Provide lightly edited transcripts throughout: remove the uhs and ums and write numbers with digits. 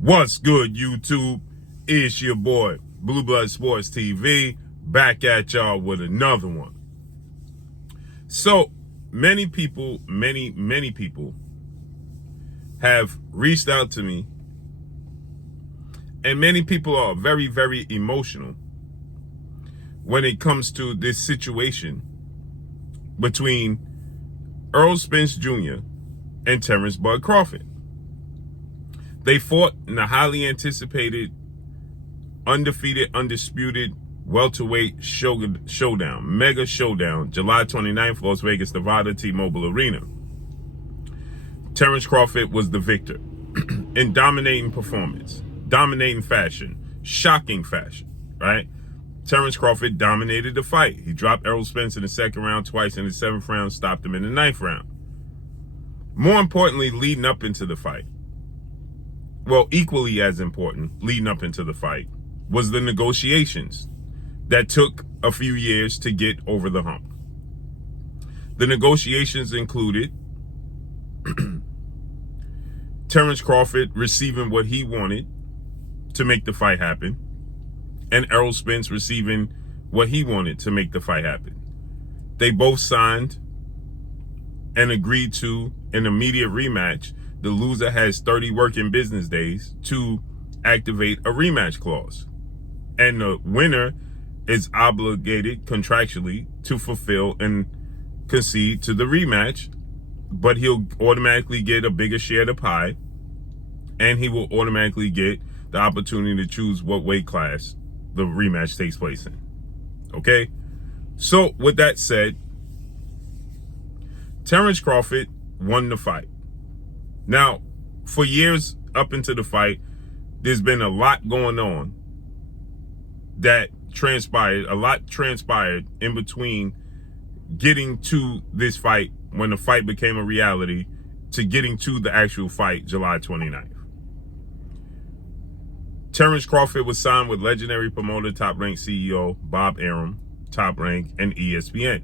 What's good, YouTube? It's your boy, Blue Blood Sports TV, back at y'all with another one. So, many people have reached out to me, and many people are very, very emotional when it comes to this situation between Errol Spence Jr. and Terence Bud Crawford. They fought in the highly anticipated, undefeated, undisputed welterweight showdown, mega showdown, July 29th, Las Vegas, Nevada, T-Mobile Arena. Terence Crawford was the victor in dominating performance, dominating fashion, shocking fashion, right? Terence Crawford dominated the fight. He dropped Errol Spence in the second round, twice in the seventh round, stopped him in the ninth round. More importantly, leading up into the fight, well, equally as important, leading up into the fight, was the negotiations that took a few years to get over the hump. The negotiations included Terence Crawford receiving what he wanted to make the fight happen, and Errol Spence receiving what he wanted to make the fight happen. They both signed and agreed to an immediate rematch. The loser has 30 working business days to activate a rematch clause. And the winner is obligated contractually to fulfill and concede to the rematch, but he'll automatically get a bigger share of the pie, and he will automatically get the opportunity to choose what weight class the rematch takes place in. Okay? So, with that said, Terence Crawford won the fight. Now, for years up into the fight, there's been a lot going on that transpired, in between getting to this fight, when the fight became a reality, to getting to the actual fight, July 29th. Terence Crawford was signed with legendary promoter, top-ranked CEO Bob Arum, Top Rank, and ESPN.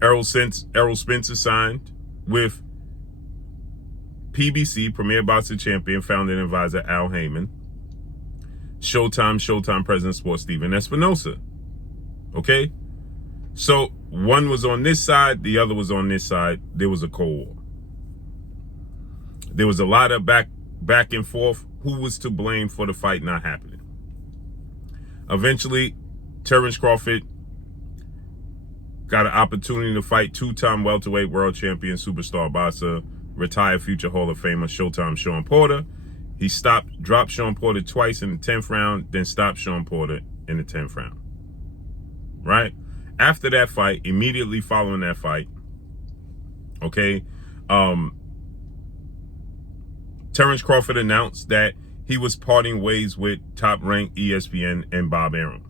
Errol Spence is signed with PBC, Premier Boxing Champion, founder and advisor Al Heyman. Showtime President Sports Steven Espinosa. Okay? So one was on this side, the other was on this side. There was a Cold War. There was a lot of back and forth. Who was to blame for the fight not happening? Eventually, Terence Crawford got an opportunity to fight two-time welterweight world champion, superstar boxer, retired future Hall of Famer, Showtime Shawn Porter. He dropped Shawn Porter twice in the 10th round, then stopped Shawn Porter in the 10th round. Right? After that fight, immediately following that fight, okay, Terence Crawford announced that he was parting ways with top-ranked ESPN and Bob Arum,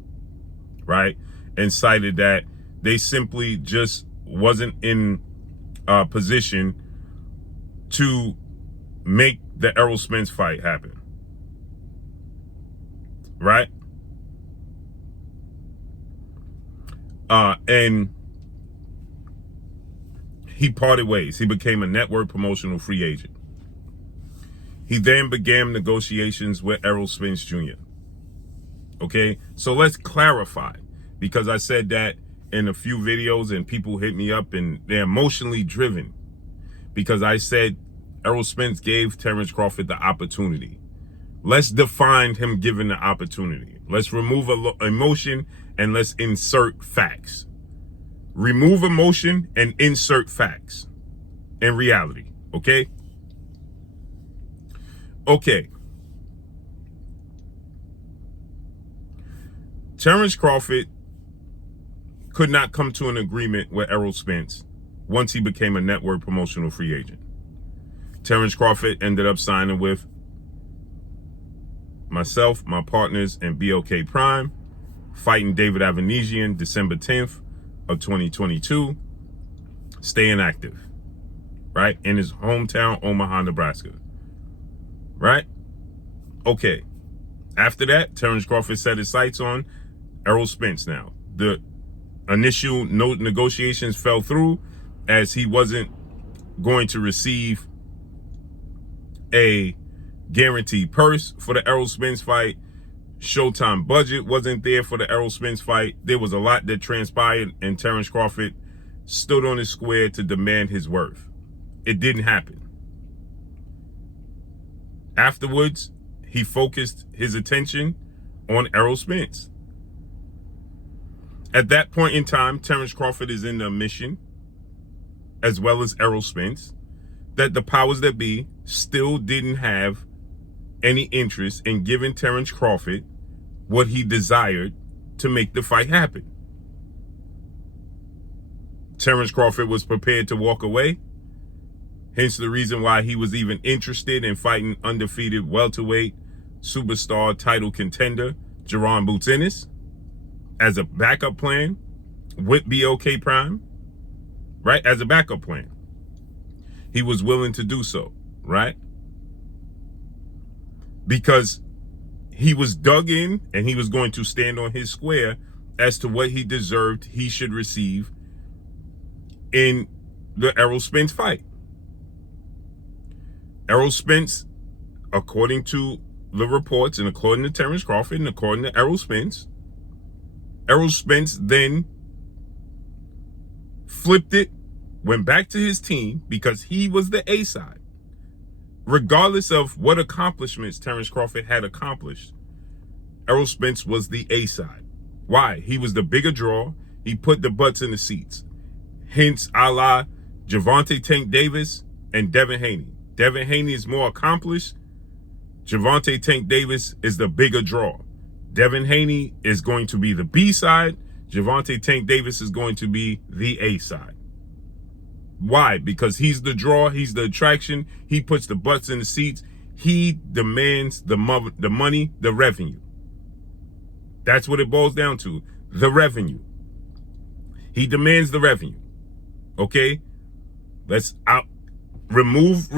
right? And cited that they simply just wasn't in a position to make the Errol Spence fight happen, right? And he parted ways. He became a network promotional free agent. He then began negotiations with Errol Spence Jr. Okay, so let's clarify, because I said that in a few videos and people hit me up and they're emotionally driven, because I said Errol Spence gave Terence Crawford the opportunity. Let's define him giving the opportunity. Let's remove emotion and let's insert facts. Remove emotion and insert facts and reality, okay? Okay. Terence Crawford could not come to an agreement with Errol Spence once he became a network promotional free agent. Terence Crawford ended up signing with myself, my partners, and BLK Prime, fighting David Avanesian December 10th of 2022, staying active, right, in his hometown, Omaha, Nebraska. Right? Okay. After that, Terence Crawford set his sights on Errol Spence now. The initial negotiations fell through as he wasn't going to receive a guaranteed purse for the Errol Spence fight. Showtime budget wasn't there for the Errol Spence fight. There was a lot that transpired, and Terence Crawford stood on his square to demand his worth. It didn't happen. Afterwards, he focused his attention on Errol Spence. At that point in time, Terence Crawford is in the mission, as well as Errol Spence, that the powers that be still didn't have any interest in giving Terence Crawford what he desired to make the fight happen. Terence Crawford was prepared to walk away, hence the reason why he was even interested in fighting undefeated welterweight superstar title contender Jaron Boots Ennis as a backup plan with BOK Prime, right? As a backup plan. He was willing to do so, right? Because he was dug in and he was going to stand on his square as to what he deserved he should receive in the Errol Spence fight. Errol Spence, according to the reports and according to Terence Crawford and according to Errol Spence then flipped it, went back to his team because he was the A side. Regardless of what accomplishments Terence Crawford had accomplished, Errol Spence was the A side. Why? He was the bigger draw. He put the butts in the seats. Hence, a la Gervonta Tank Davis and Devin Haney. Devin Haney is more accomplished. Gervonta Tank Davis is the bigger draw. Devin Haney is going to be the B side. Gervonta Tank Davis is going to be the A side. Why? Because he's the draw, he's the attraction, he puts the butts in the seats, he demands the money, the revenue. That's what it boils down to, the revenue. He demands the revenue. Okay? Let's remove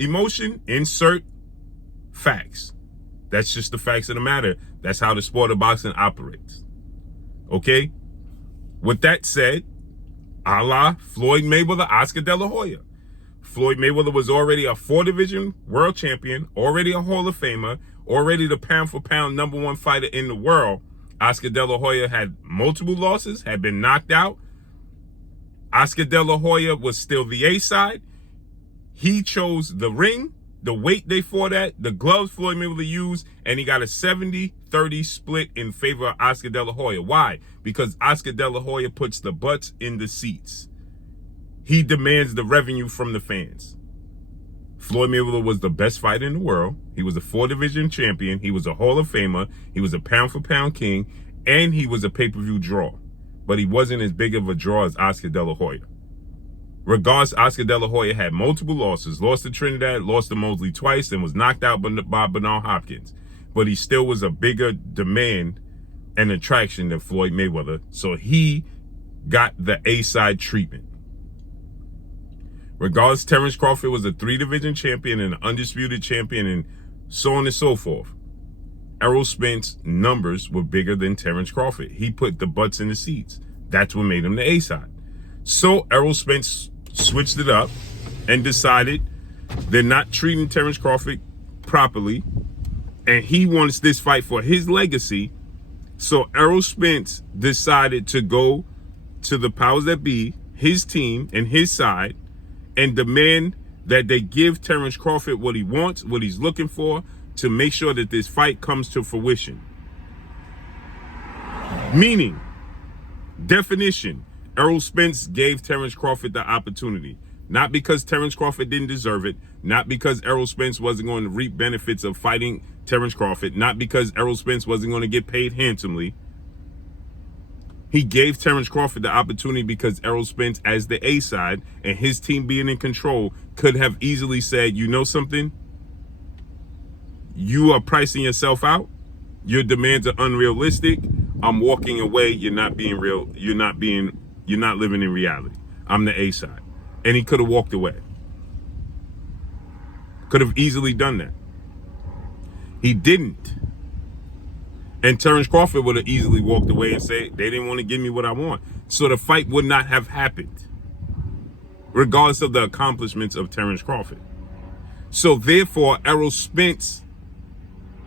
emotion, insert facts. That's just the facts of the matter. That's how the sport of boxing operates. Okay? With that said, a la Floyd Mayweather, Oscar De La Hoya. Floyd Mayweather was already a 4-division world champion, already a Hall of Famer, already the pound-for-pound #1 fighter in the world. Oscar De La Hoya had multiple losses, had been knocked out. Oscar De La Hoya was still the A side. He chose the ring, the weight they fought at, the gloves Floyd Mayweather used, and he got a 70-30 split in favor of Oscar De La Hoya. Why? Because Oscar De La Hoya puts the butts in the seats. He demands the revenue from the fans. Floyd Mayweather was the best fighter in the world. He was a 4-division champion. He was a Hall of Famer. He was a pound-for-pound king, and he was a pay-per-view draw. But he wasn't as big of a draw as Oscar De La Hoya. Regardless, Oscar De La Hoya had multiple losses. Lost to Trinidad, lost to Mosley twice, and was knocked out by Bernard Hopkins. But he still was a bigger demand and attraction than Floyd Mayweather. So he got the A-side treatment. Regardless, Terence Crawford was a 3-division champion and an undisputed champion and so on and so forth. Errol Spence's numbers were bigger than Terence Crawford. He put the butts in the seats. That's what made him the A-side. So Errol Spence switched it up and decided they're not treating Terence Crawford properly, and he wants this fight for his legacy. So Errol Spence decided to go to the powers that be, his team and his side, and demand that they give Terence Crawford what he wants, what he's looking for, to make sure that this fight comes to fruition. Meaning, definition, Errol Spence gave Terence Crawford the opportunity. Not because Terence Crawford didn't deserve it, not because Errol Spence wasn't going to reap benefits of fighting Terence Crawford, not because Errol Spence wasn't going to get paid handsomely. He gave Terence Crawford the opportunity because Errol Spence, as the A side and his team being in control, could have easily said, you know something? You are pricing yourself out. Your demands are unrealistic. I'm walking away. You're not being real. You're not living in reality. I'm the A side. And he could have walked away. Could have easily done that. He didn't. And Terence Crawford would have easily walked away and said, they didn't want to give me what I want. So the fight would not have happened, regardless of the accomplishments of Terence Crawford. So therefore, Errol Spence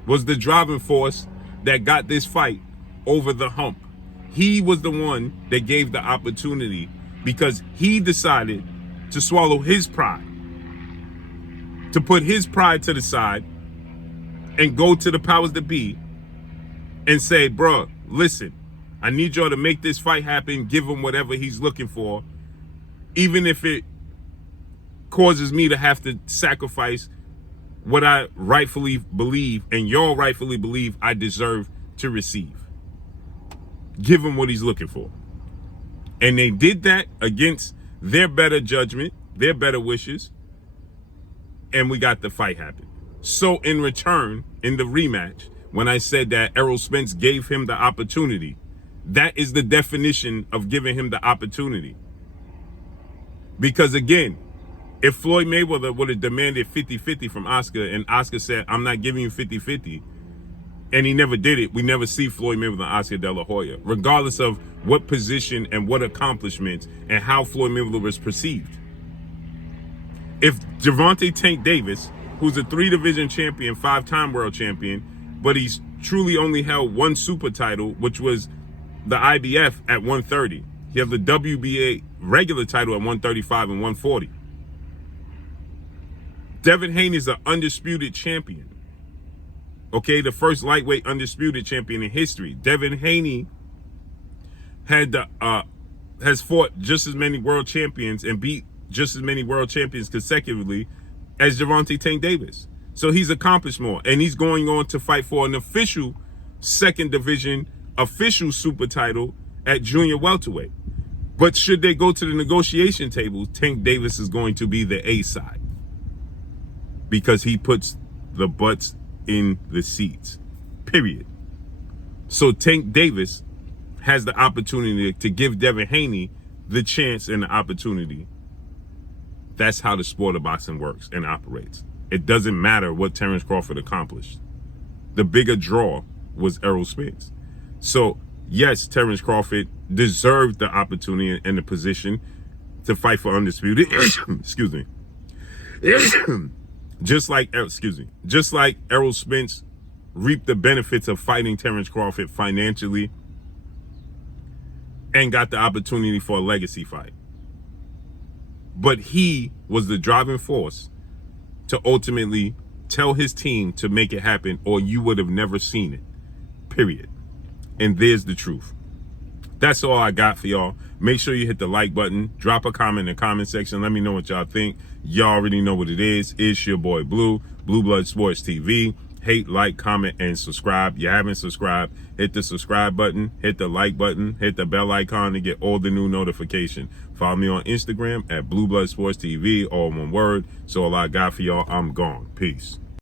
was the driving force that got this fight over the hump. He was the one that gave the opportunity because he decided to swallow his pride, to put his pride to the side and go to the powers that be and say, bruh, listen, I need y'all to make this fight happen, give him whatever he's looking for, even if it causes me to have to sacrifice what I rightfully believe and y'all rightfully believe I deserve to receive. Give him what he's looking for. And they did that against their better judgment, their better wishes, and we got the fight happen. So in return, in the rematch, when I said that Errol Spence gave him the opportunity, that is the definition of giving him the opportunity. Because again, if Floyd Mayweather would have demanded 50-50 from Oscar and Oscar said, I'm not giving you 50-50, and he never did it, we never see Floyd Mayweather and Oscar De La Hoya, regardless of what position and what accomplishments and how Floyd Mayweather was perceived. If Gervonta Tank Davis, who's a 3-division champion, 5-time world champion, but he's truly only held one super title, which was the IBF at 130. He has the WBA regular title at 135 and 140. Devin Haney is an undisputed champion. Okay, the first lightweight undisputed champion in history. Devin Haney has fought just as many world champions and beat just as many world champions consecutively as Gervonta Tank Davis. So he's accomplished more, and he's going on to fight for an official 2nd division official super title at junior welterweight. But should they go to the negotiation table, Tank Davis is going to be the A side because he puts the butts in the seats, period. So Tank Davis has the opportunity to give Devin Haney the chance and the opportunity. That's how the sport of boxing works and operates. It doesn't matter what Terence Crawford accomplished. The bigger draw was Errol Spence. So yes, Terence Crawford deserved the opportunity and the position to fight for undisputed. Excuse me. Just like Errol Spence reaped the benefits of fighting Terence Crawford financially and got the opportunity for a legacy fight. But he was the driving force to ultimately tell his team to make it happen, or you would have never seen it, period. And there's the truth. That's all I got for y'all. Make sure you hit the like button. Drop a comment in the comment section. Let me know what y'all think. Y'all already know what it is. It's your boy Blue, Blue Blood Sports TV. Hate, like, comment, and subscribe. You haven't subscribed, hit the subscribe button, hit the like button, hit the bell icon to get all the new notifications. Follow me on Instagram at Blue Blood Sports TV, all one word. So all I got for y'all. I'm gone. Peace.